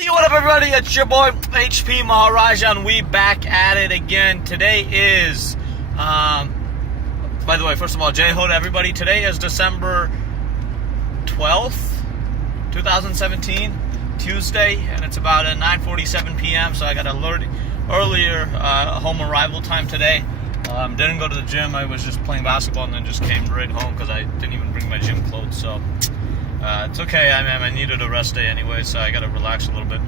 Hey, what up, everybody? It's your boy HP Maharaja, and we back at it again. Today is, by the way, first of all, Jai Ho to everybody. Today is December 12th, 2017, Tuesday, and it's about 9:47 p.m. So I got an earlier home arrival time today. Didn't go to the gym. I was just playing basketball and then just came right home because I didn't even bring my gym clothes. So it's okay. I needed a rest day anyway, so I got to relax a little bit.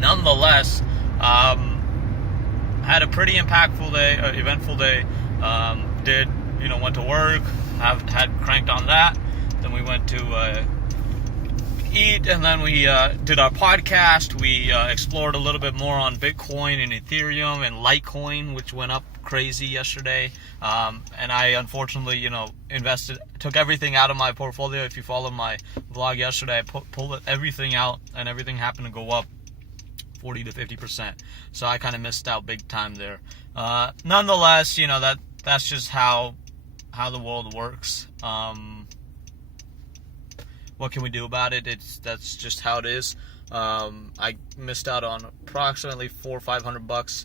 Nonetheless, had a pretty impactful day, eventful day. Went to work, had cranked on that. Then we went to eat, and then we did our podcast. We explored a little bit more on Bitcoin and Ethereum and Litecoin, which went up crazy yesterday. And I unfortunately, took everything out of my portfolio. If you followed my vlog yesterday, I pulled everything out, and everything happened to go up 40 to 50%. So I kind of missed out big time there. Nonetheless, that's just how the world works. What can we do about it? That's just how it is. I missed out on approximately $400 or $500,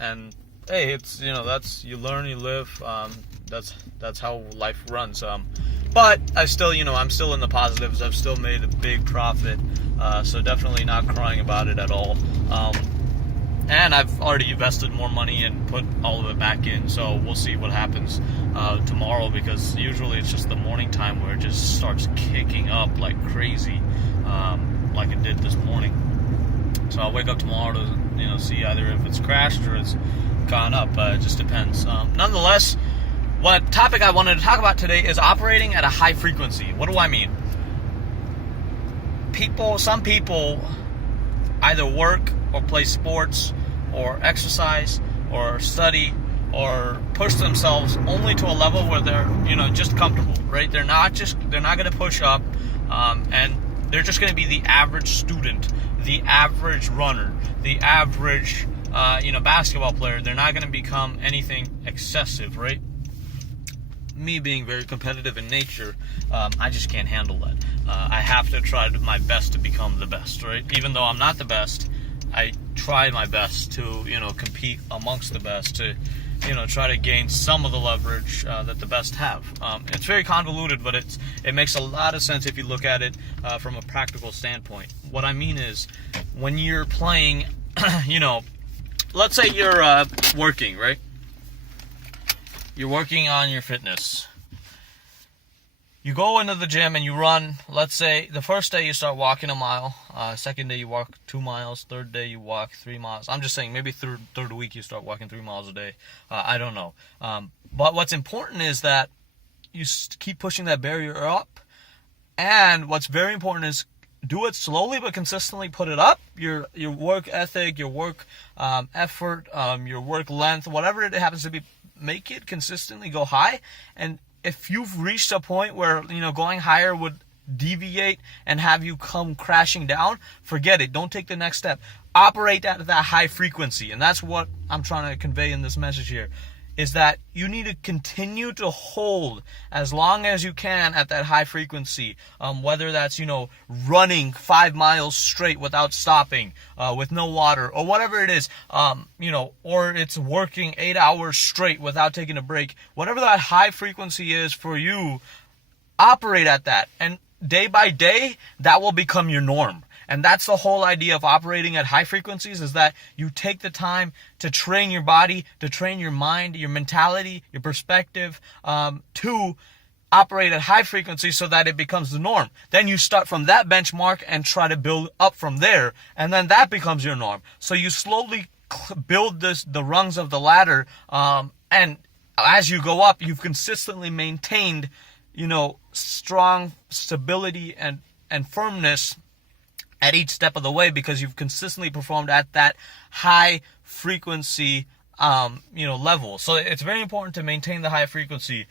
and hey, it's that's, you learn, you live. That's how life runs. But I still, I'm still in the positives. I've still made a big profit, so definitely not crying about it at all. And I've already invested more money and put all of it back in, so we'll see what happens tomorrow, because usually it's just the morning time where it just starts kicking up like crazy, like it did this morning. So I'll wake up tomorrow to see either if it's crashed or it's gone up. It just depends. Nonetheless, what topic I wanted to talk about today is operating at a high frequency. What do I mean? Some people either work or play sports or exercise or study or push themselves only to a level where they're just comfortable, right? They're not going to push up, and they're just going to be the average student, the average runner, the average basketball player. They're not going to become anything excessive, right? Me being very competitive in nature, I just can't handle that. I have to try my best to become the best, right? Even though I'm not the best, I try my best to, compete amongst the best, to, try to gain some of the leverage that the best have. It's very convoluted, but it makes a lot of sense if you look at it from a practical standpoint. What I mean is, when you're playing, let's say you're working, right? You're working on your fitness. You go into the gym and you run. Let's say the first day you start walking a mile. Second day you walk 2 miles. Third day you walk 3 miles. I'm just saying, maybe third week you start walking 3 miles a day. I don't know. But what's important is that you keep pushing that barrier up. And what's very important is do it slowly but consistently. Put it up. Your work ethic, your work effort, your work length, whatever it happens to be, make it consistently go high. And if you've reached a point where going higher would deviate and have you come crashing down, forget it. Don't take the next step. Operate at that high frequency. And that's what I'm trying to convey in this message here, is that you need to continue to hold as long as you can at that high frequency, whether that's, running 5 miles straight without stopping, with no water, or whatever it is, or it's working 8 hours straight without taking a break. Whatever that high frequency is for you, operate at that. And day by day, that will become your norm. And that's the whole idea of operating at high frequencies, is that you take the time to train your body, to train your mind, your mentality, your perspective, to operate at high frequency so that it becomes the norm. Then you start from that benchmark and try to build up from there. And then that becomes your norm. So you slowly build the rungs of the ladder. And as you go up, you've consistently maintained, strong stability and firmness at each step of the way, because you've consistently performed at that high frequency level. So it's very important to maintain the high frequency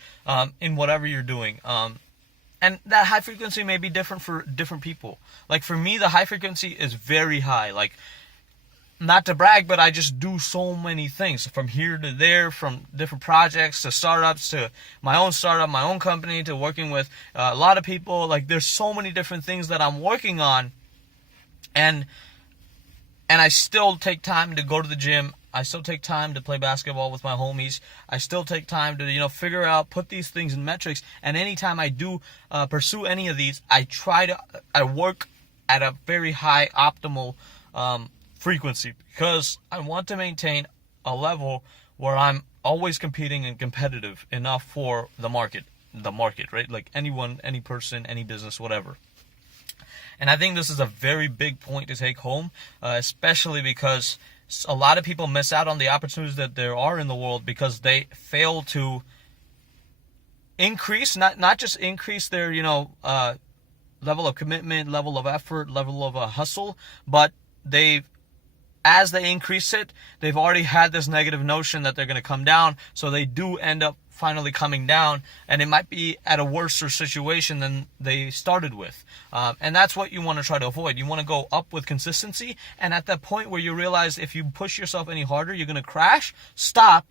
in whatever you're doing. And that high frequency may be different for different people. Like for me, the high frequency is very high. Like, not to brag, but I just do so many things from here to there, from different projects to startups to my own startup, my own company, to working with a lot of people. Like, there's so many different things that I'm working on. And I still take time to go to the gym. I still take time to play basketball with my homies. I still take time to, figure out, put these things in metrics. And anytime I do pursue any of these, I work at a very high optimal frequency, because I want to maintain a level where I'm always competing and competitive enough for the market, right? Like anyone, any person, any business, whatever. And I think this is a very big point to take home, especially because a lot of people miss out on the opportunities that there are in the world because they fail to increase, not just increase their, level of commitment, level of effort, level of hustle, but as they increase it, they've already had this negative notion that they're going to come down, so they do end up finally coming down, and it might be at a worse situation than they started with. And that's what you want to try to avoid. You want to go up with consistency, and at that point where you realize if you push yourself any harder, you're going to crash, stop,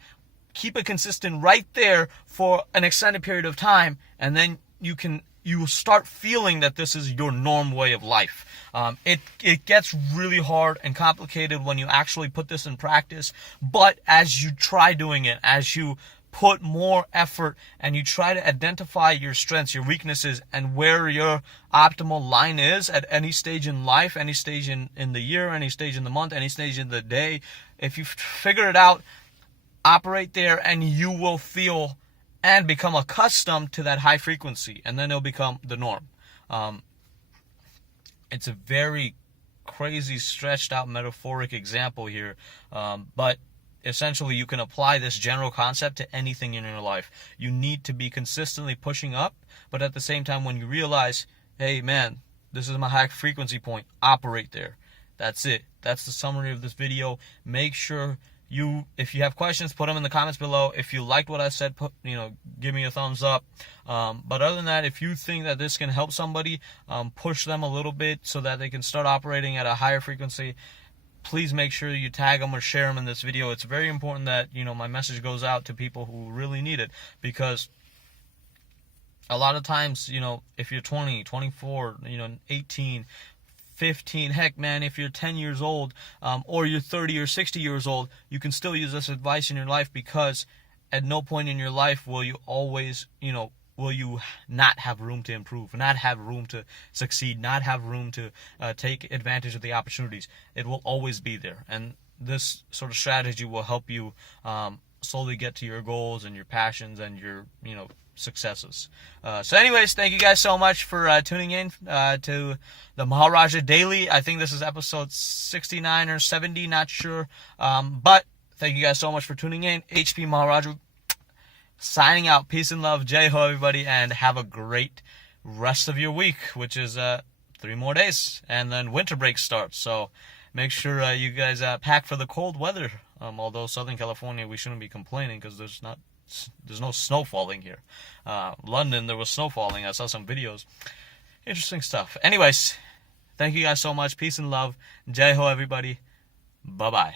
keep it consistent right there for an extended period of time, and then you will start feeling that this is your norm way of life. It gets really hard and complicated when you actually put this in practice, but as you try doing it, as you put more effort and you try to identify your strengths, your weaknesses, and where your optimal line is at any stage in life, any stage in the year, any stage in the month, any stage in the day, if you figure it out, operate there, and you will feel and become accustomed to that high frequency, and then it'll become the norm. It's a very crazy, stretched out, metaphoric example here, but essentially you can apply this general concept to anything in your life. You need to be consistently pushing up, but at the same time, when you realize, hey man, this is my high frequency point, operate there. That's it. That's the summary of this video. Make sure if you have questions, put them in the comments below. If you liked what I said, give me a thumbs up. But other than that, if you think that this can help somebody, push them a little bit so that they can start operating at a higher frequency, please make sure you tag them or share them in this video. It's very important that, my message goes out to people who really need it, because a lot of times, if you're 20, 24, 18, 15, heck man, if you're 10 years old, or you're 30 or 60 years old, you can still use this advice in your life, because at no point in your life will you always, will you not have room to improve, not have room to succeed, not have room to take advantage of the opportunities. It will always be there. And this sort of strategy will help you slowly get to your goals and your passions and your, successes. So anyways, thank you guys so much for tuning in to the Maharaja Daily. I think this is episode 69 or 70, not sure. But thank you guys so much for tuning in. HP Maharaja signing out. Peace and love. Jai Ho, everybody, and have a great rest of your week, which is 3 more days, and then winter break starts. So make sure you guys pack for the cold weather. Although Southern California, we shouldn't be complaining because there's no snow falling here. London, there was snow falling. I saw some videos. Interesting stuff. Anyways, thank you guys so much. Peace and love. Jai Ho, everybody. Bye-bye.